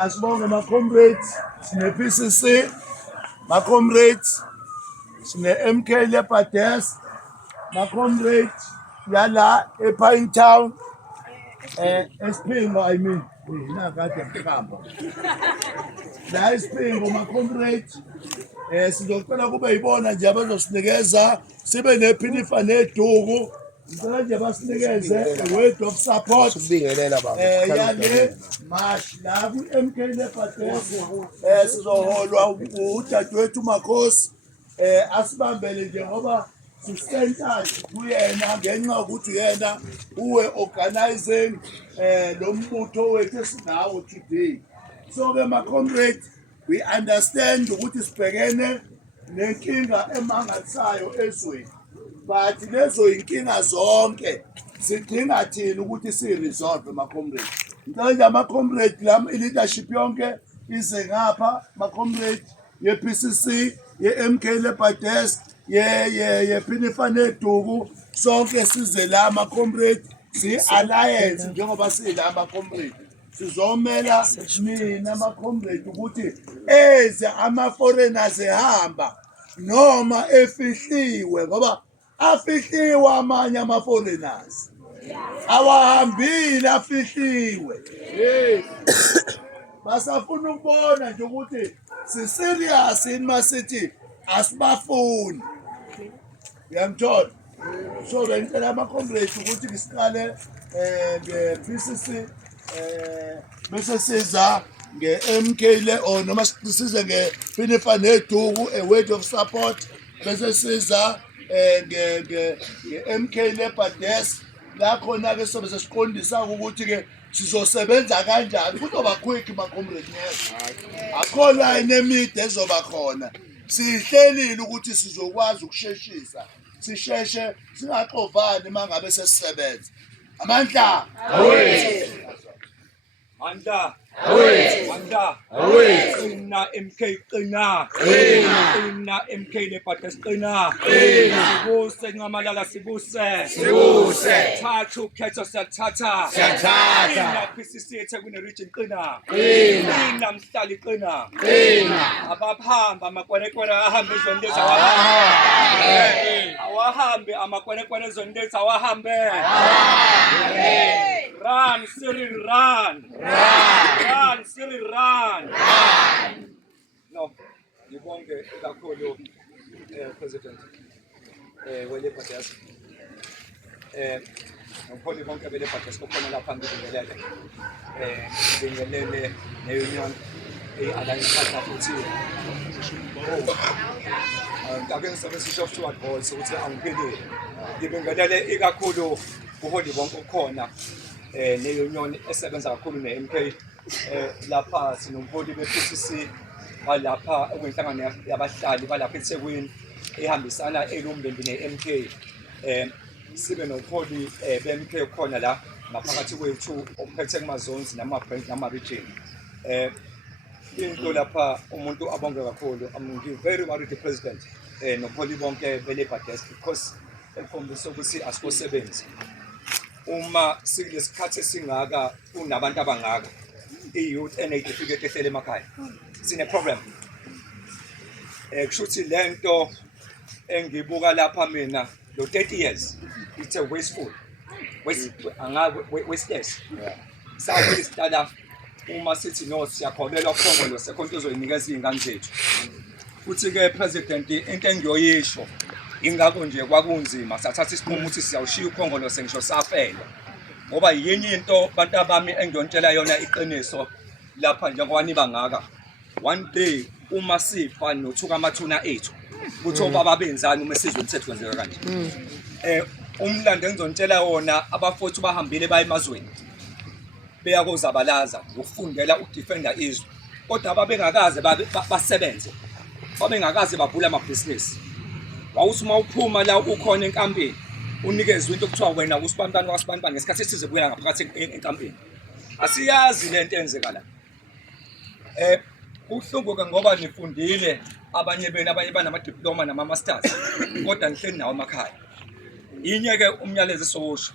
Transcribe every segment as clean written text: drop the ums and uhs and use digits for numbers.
Asibonge ma-comrades, sine-PCC, ma-comrades, sine-MK Leopard Desk, ma-comrades yala ePinetown, eSphingo I mean, nakade mkhamba. La eSphingo ma-comrades, sizocela kube yibona nje abazosinikeza sibe nephinifa neduku. Ngicela nje basinikeze a word of support yale march la ku-MK Leopard Desk. Sizoholwa udadewethu Makhosi asibambele nje ngoba sisentouch kuyena ngenxa yokuthi uyena uwe-organizing lo mbutho wethu esinawo today. So-ke ma-comrades, we understand ukuthi sibhekene nenkinga emangalisayo ezweni, but lezo inkinga zonke sidinga thina ukuthi siyi-resolve ma-comrades. Ngicela nje ama-comrades i-leadership yonke ize ngapha ma-comrades ye-PCC, ye-MK Leopard Desk, yephinifa neduku, sonke size la ma-comrades si-alliance njengoba siyila ma-comrades. Sizomela mina ma-comrades ukuthi eze ama-foreigners ehamba noma efihliwe ngoba afihliwe amanye ama-foreigners, awahambile afihliwe. Basafuna ukubona nje ukuthi si-serious yini masithi asibafuni, uyangithola? So bengicela ama-comrades ukuthi ngisiqale nge-PCC bese siza nge-MK or noma size ngephinifa neduku a word of support, bese siza nge-MK Leopard Desk. La khona-ke sobe sesiqondisa ukuthi-ke sizosebenza kanjani, kuzoba quick ma-comrades neza, akho line emide ezoba khona. Sihlelile ukuthi sizokwazi ukusheshisa, sisheshe singaxovani uma ngabe sesisebenza. Amandla Manda, Manda, Qina MK Qina, Qina MK Leopard Desk Qina, sibuse Ncamalala sibuse, thatha ukhetho siyathatha, Qina PCC eThekwini region Qina, Qina Mhlali Qina, abahamba amakwenekwene ahambe ezondezi awahambe amakwenekwene ezondezi awahambe. Run, Cyril, run! Run, Cyril, run! No, ngibonge kakhulu President we-Leopard Desk. Ngibonge bonke be-Leopard Desk okhona lapha ngibingelele. Ngibingelele ne-union eyi-alliance futhi. Ngake ngisabe sisho Stuart Boys ukuthi angiphelile. Ngibingelele ikakhulu uHoli bonke okhona ne-union esebenza kakhulu ne-MK lapha sinomholi be-PCC balapha okuyinhlangano yabahlali balapha eThekwini ehambisana eLumbembe ne-MK, sibe nomholi be-MK khona la ngaphakathi kwethu ophethe kuma-zones nama-branch nama-region. Into lapha umuntu abonge kakhulu, I'm very worried the president nomholi bonke be-Leopard Desk because emkhombisa ukuthi asikosebenzi. Uma sikulesikhathi esingaka kunabantu abangaka i-youth eneyitifiketi ehlele emakhaya sine-problem. Kusho ukuthi lento engibuka lapha mina lo 30 years it's a wasteless. Sawubili sihlala uma sithi no siyakholelwa kukhongolo sekhonto uzoyinikeza iy'ngane zethu. Futhi-ke president into engiyoyisho ingakho nje kwakunzima sathatha isinqumo ukuthi siyawushiya ukhongolo sengisho safela ngoba yinye into bantu abami engiyonitshela yona iqiniso lapha njengoba niba ngaka. One day uma sifa nothuka amathuna ethu kuthi obaba benzani uma sizwe umthetho kwenzeka kanje. Umlando engizonitshela wona abafowethu bahambile baye emazweni beya kozabalaza ukufundela ukudefenda izwe, kodwa babengakaze basebenze, babengakaze bavula amabhizinisi. Wawuthi uma uphuma la ukhona enkampeni unikezwe into okuthiwa wena usibantwana wasibantwana ngesikhathi esize buyela ngaphakathi enkampeni. Asiyazi lento enzeka la. Kuhlungu-ke ngoba nifundile abanye benu abanye banamadiploma nama-masters kodwa nihleli nawo emakhaya. Yinye-ke umyalezo esowusho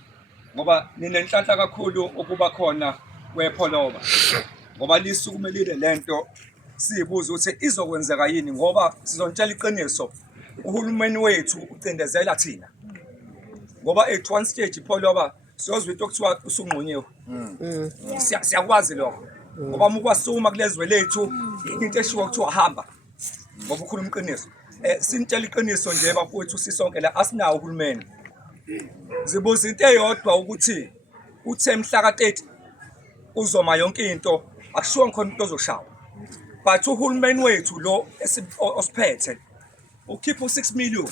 ngoba ninenhlanhla kakhulu ukuba khona kwepholoba. ngoba lisukumelile lento siyibuza ukuthi izokwenzeka yini ngoba sizontshela iqiniso uhulumeni wethu ucindezela thina ngoba at one stage pholoba siyozwa into okuthiwa usunqunyiwe siyakwazi lokho ngoba ukwasuma kulezwe lethu into eshiwo kuthiwa hamba ngoba ukhuluma iqiniso sintshela iqiniso nje bafowethu sisonke la asinawo uhulumeni zibuza into eyodwa ukuthi uthe mhla ka-30 uzoma yonke into akushiwo ngikhona into ozoshawa but uhulumeni wethu lo osiphethe ukhipha u6 million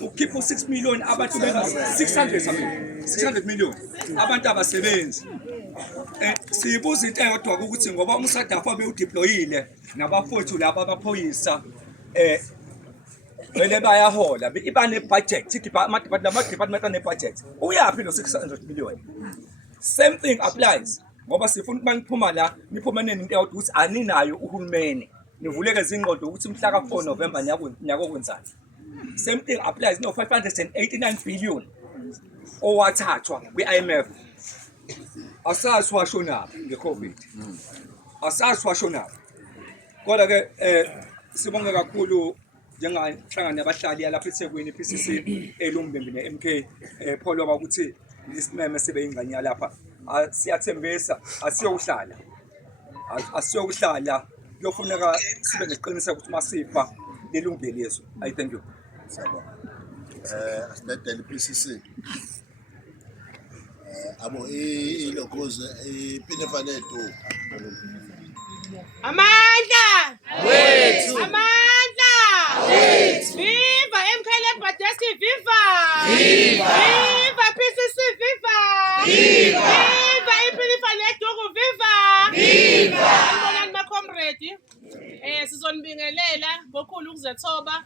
ukhipha u6 million abantu beka 600 million abantu abasebenzi siyibuza into eyodwa ukuthi ngoba umsadafa bewudeployile nabafowethu laba abaphoyisa vele bayahola iba ne-budget ama-department ane-budget uyaphi lo 600 million same thing applies ngoba sifuna ukuba niphuma la niphuma nini into eyodwa ukuthi aninayo uhulumeni nivuleke zingqondo ukuthi mhla ka-4 November nyako kwenzani same thing applies no 589 billion owathathwa kwi-IMF asazi washonaphi nge-COVID asazi washonaphi kodwa-ke sibonge kakhulu njengahlangana nabahlali yalapha eThekwini PCC eLumbimbi ne-MK pholoba ukuthi isimeme sibe ingxenye yalapha siyathembisa asiyokuhlala kuyofuneka sibe neqiniso ukuthi masifa lelungile yesu I thank you asidedele PCC abo ilokuze iphinefanetu amandla wethu amandla wethu viva MK Badeski viva viva viva PCC viva viva viva iphinefanetu viva viva ngibonani ma comrade sizonibingelela ngokukhulu ukuzethoba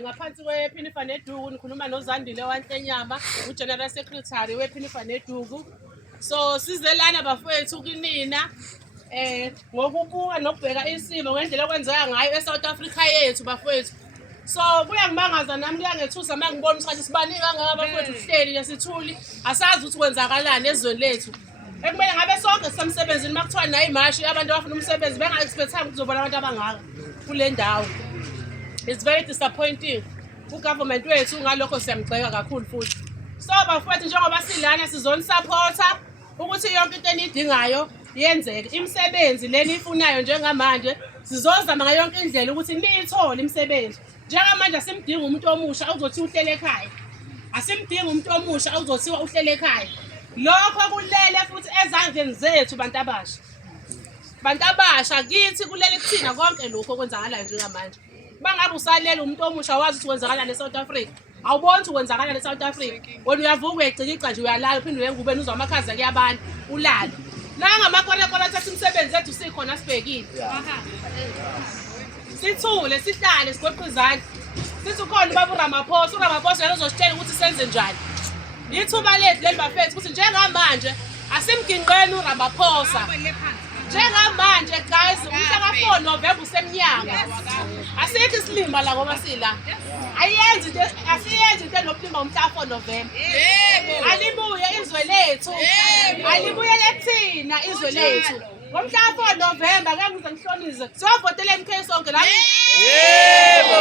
ngaphansi kwePhinifaneduku nikhuluma noZandile waNhlenyama uGeneral Secretary wePhinifaneduku so sizelana bafowethu kinina ngokubuka nokubheka isimo ngendlela okwenzeka ngayo eSouth Africa yethu bafowethu so kuyangimangaza nami kuyangethusa mangibona ukuthi sibaningi kangaka bafowethu kuhleli nesithuli asazi ukuthi kwenzakalani ezweni lethu ekumele ngabe sonke sisemsebenzini makuthiwa nayi imashi abantu abafuna umsebenzi benga-expectanga ukuthi uzobona abantu abangaka kule ndawo it's very disappointing ugovernment wethu ngalokho siyamgxeka kakhulu futhi so bafowethu njengoba silana sizonisapotha ukuthi yonke into eniyidingayo yenzeke imisebenzi leni ifunayo njengamanje sizozama ngayo yonke indlela ukuthi niyithole imisebenzi njengamanje asimdingi umuntu omusha uzothi uhlele ekhaya asimdingi umuntu omusha uzothiwa uhlele ekhaya lokho kulele futhi ezandleni zethu bantu abasha kithi kulele kuthina konke lokho okwenzakalayo njengamanje bangabe usalela umuntu omusha wazi ukuthi kwenzakalani eSouth Africa awuboni ukuthi kwenzakalani eSouth Africa wena uyavuka uyagcika nje uyalala uphinde uyengubeni uzwa amakhaza kuyabantu ulala nangamakorekore athatha imisebenzi ethu sikhona sibhekile sithule sihlale sigoqe izandla sithi ukhona ubaba uRamaphosa yena uzositshela ukuthi senze njani ithuba lethu leli bafethu ukuthi njengamanje asimginqeni uRamaphosa njengamanje guys umhla ka4 November usemnyaka asithi silima la ngoba sila asiyenzi into enokulima umhla ka4 November yebo alibuye izwe lethu alibuye lethina izwe lethu ngomhla ka4 November ke ngizengihlonize siyovotela MK sonke la yebo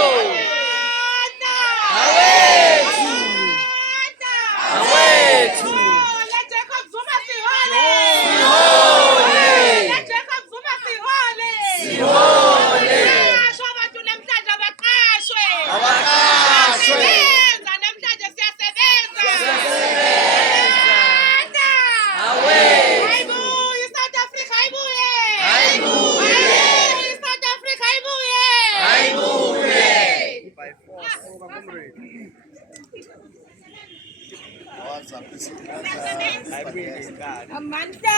awethu la Jacob Zuma sihole la Jacob Zuma sihole asho abantu namhlanje abaqashwe siyasebenza namhlanje siyasebenza hayibuye South Africa hayibuye South Africa hayibuye WhatsApp Amanda